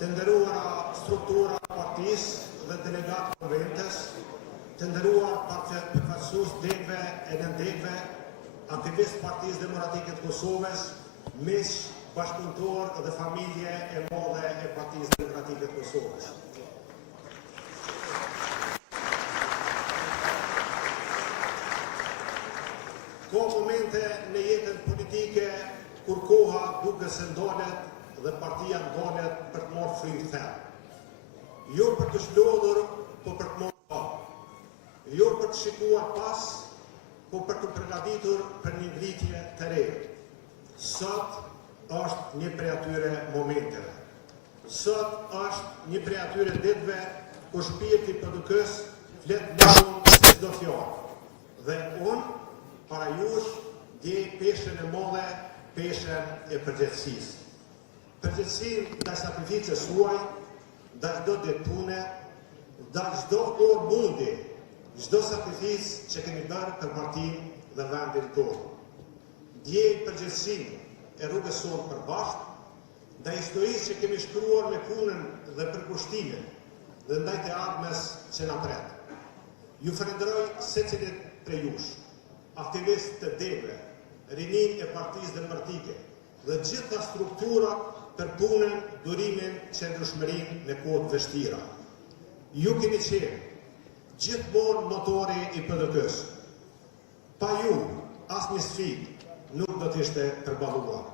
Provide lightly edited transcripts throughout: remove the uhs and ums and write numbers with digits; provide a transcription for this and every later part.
të nderuara struktura partisë dhe delegatë konventes, të nderuar përfaqësues degëve e nëndegëve, aktivistë Partisë Demokratike të Kosovës, miq, bashkëpunëtor dhe familje e madhe e Partisë Demokratike të Kosovës. Ka momente në jetën politike kur koha duke se ndalet dhe partia ndalet për të marrë frymë thellë. Jo për të shlodhur, po për të marrë pa. Jo për të shikuar pas, po për të përgatitur për një ngritje të re. Sot është një prej atyre momenteve. Sot është një prej atyre ditëve ku shpirti PD-s flet më shumë se çdo fjalë. Dhe unë para jush djej peshën e madhe, peshën e përgjegjësisë. Përgjegjësinë ndaj sakrificës suaj, ndaj çdo ditë pune, ndaj çdo orë mundi, çdo sakrificë që kemi bërë për partinë dhe vendin tonë. Djej përgjegjësinë e rrugës sonë përbashkë, ndaj historisë që kemi shkruar me punën dhe përkushtimin dhe ndaj të ardhmes që na pret. Ju falenderoj secilit prej jush, aktivistë të degëve, rinin e Partisë Demokratike dhe gjitha strukturat për punën, durimin, qëndrueshmërinë në kohë të vështira. Ju keni qenë gjithmonë motori i PD-s. Pa ju, asnjë sfidë nuk do të ishte përballuar.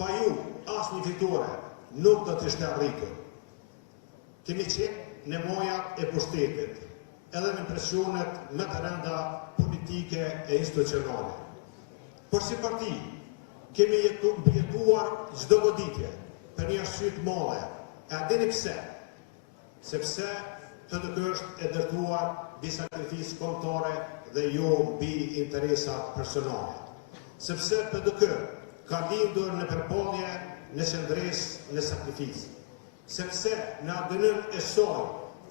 Pa ju, asnjë fitore nuk do të ishte arritur. Kemi qenë në mojat e pushtetit, edhe në presionet më të rënda politike e institucionale. Por si parti, kemi jetuar çdo goditje për një arsye të madhe. E dini pse? Sepse PD është e dërtuar mbi sakrificë kombëtare dhe jo mbi interesat personale. Sepse PD ka lindur në përballje, në qëndresë, në sakrificë. Sepse në ADN e saj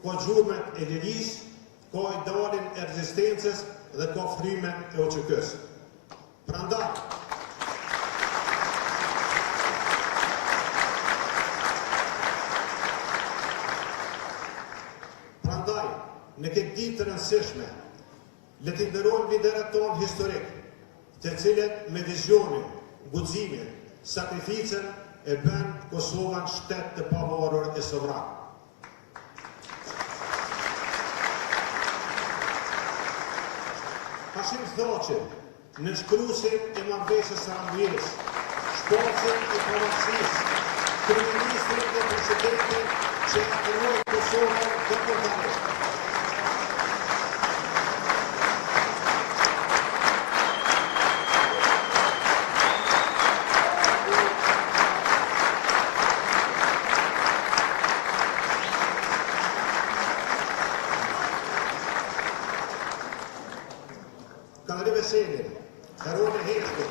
ka gjurmët e lirisë, ka idealin e rezistencës dhe ka frymen e OÇK-s. Prandaj, në këtë ditë të rëndësishme, le të nderojmë liderët tonë historik, të cilët me vizionin, guximin, sakrificën e bën Kosovën shtet të pavarur e sovran. Hashim Thaçi, në shkruesin e marrëveshjes së Rambjes, shpallësin e pavarësisë, kryeministrin dhe presidentin që e kryeoi Kosovën dëmturisht. Kadri Veselin, heroin e heshtur.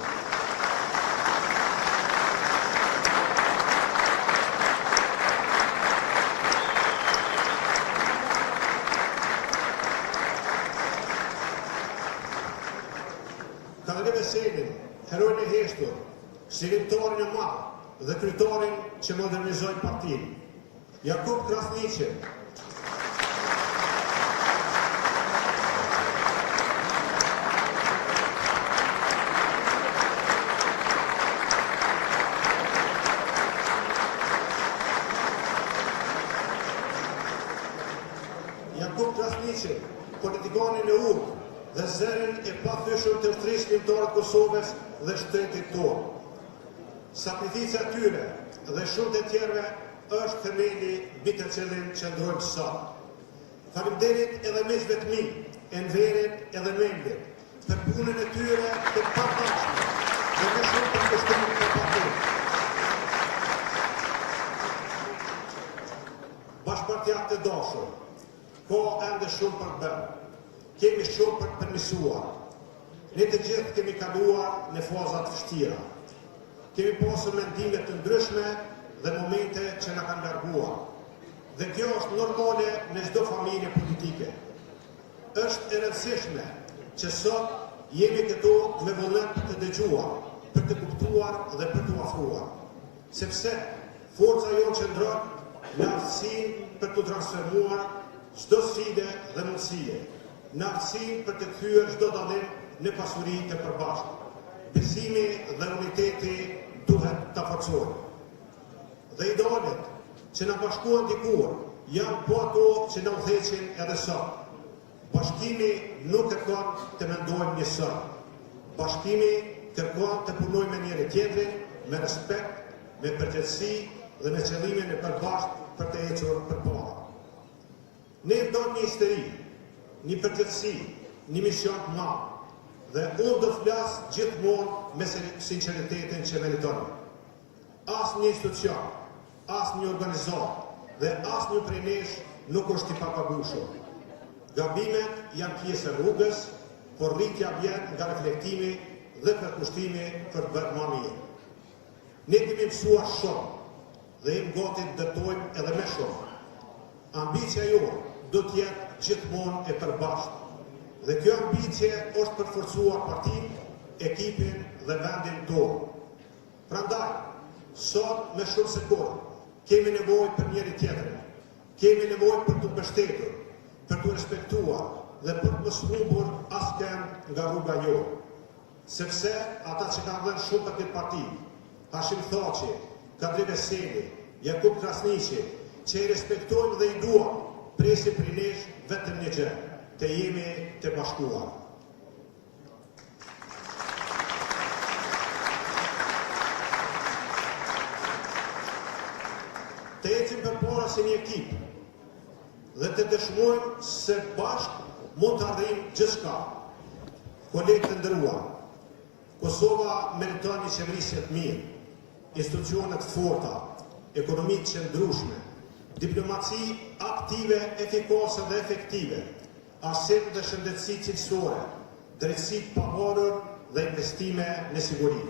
Kadri Veselin, heroin e heshtur, sigurtarin e madh dhe kryetarin që modernizoi partinë. Jakub Krasniqi, politikanin e urtë dhe zërin e pathyeshëm të shqiptarët Kosovës dhe shtetit tonë. Sakrifica e tyre dhe shumë të tjerëve është themeli mbi të cilin qëndrojmë sot. Faleminderit edhe miqve të mi, Enverit edhe Mendit, për punën e tyre të papashme dhe me shumë për kushtimin e partisë. Bashkëpartiat të dashur, ka ende shumë për të bërë. Kemi shumë për të përmirësuar. Ne të gjithë kemi kaluar në faza të vështira. Kemi pasur mendime të ndryshme dhe momente që na kanë larguar. Dhe kjo është normale në çdo familje politike. Është e rëndësishme që sot jemi këtu me vullnet për të dëgjuar, për të kuptuar dhe për të afruar. Sepse forca jonë qëndron në aftësinë për të transformuar çdo sfide dhe mundësie, në aftësinë për të kthyer çdo dallim në pasuri të përbashkët. Besimi dhe uniteti duhet të forcohen. Dhe idealet që na bashkuan dikur janë po ato që na udhëheqin edhe sot. Bashkimi nuk kërkon të mendojmë njësoj. Bashkimi kërkon të punojmë me njëri tjetrin, me respekt, me përgjegjësi dhe me qëllimin e përbashkët për të ecur përpara. Ne dojmë një histori, një përgjegjësi, një mision të madh. Dhe unë do flas gjithmonë me sinqeritetin që meritoni. Asnjë një institucion, asnjë një organizatë dhe asnjë prej nesh nuk është i papagushëm. Gabimet janë pjesë e rrugës, por rritja vjen nga reflektimi dhe përkushtimi për të bërë më mirë. Ne kemi mësuar shumë dhe jemi gati të dëtojmë edhe më shumë. Ambicia jonë do të jetë gjithmonë e përbashkët. Dhe kjo ambicie është për forcuar partinë, ekipin dhe vendin tonë. Prandaj, sot me shumë se kur, kemi nevojë për njëri tjetrin, kemi nevojë për të mbështetur, për të respektuar dhe për të mos humbur askën nga rruga jonë. Sepse ata që kanë dhënë shumë për këtë parti, Hashim Thaçi, Kadri Veseli, Jakub Krasniqi, që i respektojnë dhe i duan, presin prej nesh vetëm një gjë, të jemi të bashkuar. Të ecim përpara si një ekip dhe të dëshmojmë se bashkë mund të arrijmë gjithçka. Kolegë të nderuar, Kosova meriton një qeverisje të mirë, institucione të forta, ekonomi të qëndrueshme, diplomaci aktive, efikase dhe efektive, arsim dhe shëndetësi cilësore, drejtësi të pavarur dhe investime në siguri.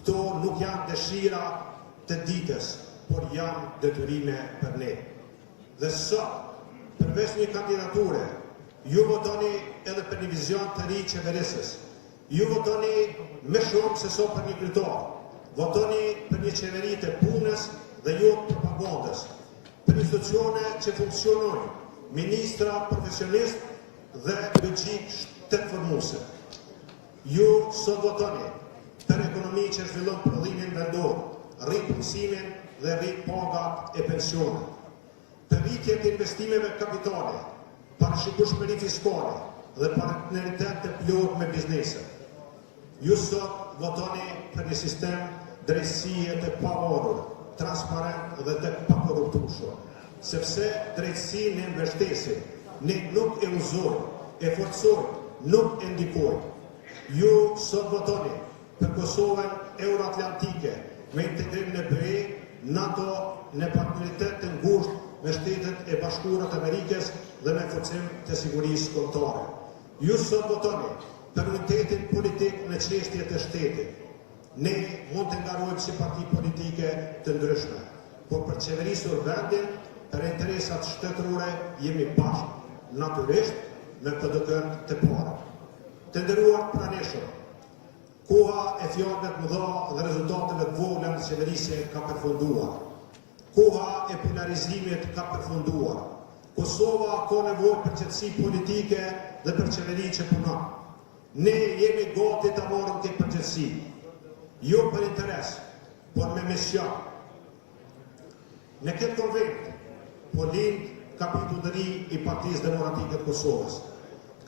Këto nuk janë dëshira të ditës, por janë detyrime për ne. Dhe sot, përveç një kandidature, ju votoni edhe për një vizion të ri qeverisës. Ju votoni më shumë se sot për një kryetar. Votoni për një qeveri të punës dhe jo të propagandës. Për institucione që funksionojnë, ministra profesionist dhe logjik shtetformuese. Ju sot votoni për ekonomi që zhvillon prodhimin vendor, rrit punësimin dhe rrit pagat e pensionit. Për rritje të investimeve kapitale, parashikueshmëri fiskale dhe partneritet të plotë me bizneset. Ju sot votoni për një sistem drejtësie të pavarur, transparent dhe të pakorruptueshëm. Sepse drejtësi ne mbështesim, ne nuk e uzojmë, e forcojmë, nuk e ndikojmë. Ju sot votoni për Kosovën euroatlantike, me integrim në BE, NATO, në partneritet të ngushtë me Shtetet e Bashkuara të Amerikës dhe me forcim të sigurisë kombëtare. Ju sot votoni për unitetin politik në çështje të shtetit. Ne mund të ngarojmë si parti politike të ndryshme, por për qeverisur vendin, për interesat shtetërore jemi bashkë, natyrisht me PDK-n të parë. Të nderuar praneshëm, koha e fjalëve të mëdha dhe rezultateve të vogla në qeverisje ka përfunduar. Koha e polarizimit ka përfunduar. Kosova ka nevojë për qetësi politike dhe për qeveri që punon. Ne jemi gati ta marrim këtë përgjegjësi, jo për interes, por me mision. Në këtë konvent, po lind kapitulli i ri i Partisë Demokratike të Kosovës,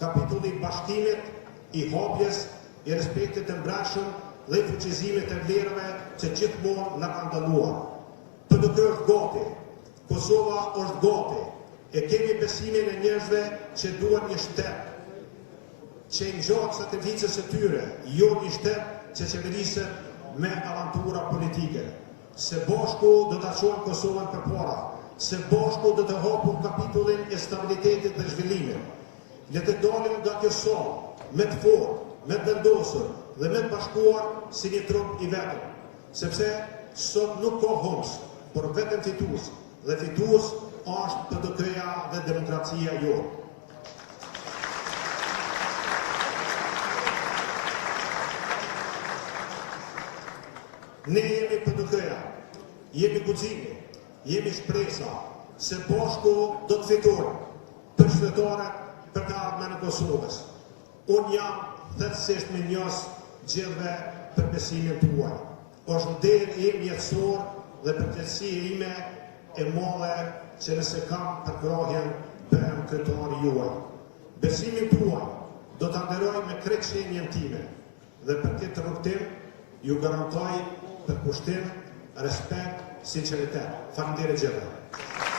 kapitulli i bashkimit, i hapjes, i respektit të mbrojtshëm dhe i fuqizimit të vlerave që gjithmonë na kanë dalluar. PDK është gati, Kosova është gati, e kemi besimin e njerëzve që duan një shtet që i ngjatë sakrificës së tyre, jo një shtet që qeveriset me avantura politike. Se bashku do ta çojmë Kosovën përpara, se bashku do të hapim kapitullin e stabilitetit dhe zhvillimit. Le të dalim nga kjo sallë me të fortë, me të vendosur dhe me të bashkuar si një trup i vetëm, sepse sot nuk ka humbës, por vetëm fitues, dhe fitues është PDK-ja dhe demokracia jonë. Ne jemi PDK-ja, jemi guximi, jemi shpresa se bashku do të fitojmë për qytetarët për të ardhmen e Kosovës. Unë jam thellësisht mirënjohës gjithëve për besimin tuaj. Është nder im jetësor dhe përgjegjësia ime e madhe që nëse kam përkrahjen bëhem kryetari juaj. Besimin tuaj do ta nderoj me krejt shenjën time dhe për këtë rrugtim ju garantoj përkushtim, respekt, sinqeritet. Faleminderit gjithëve.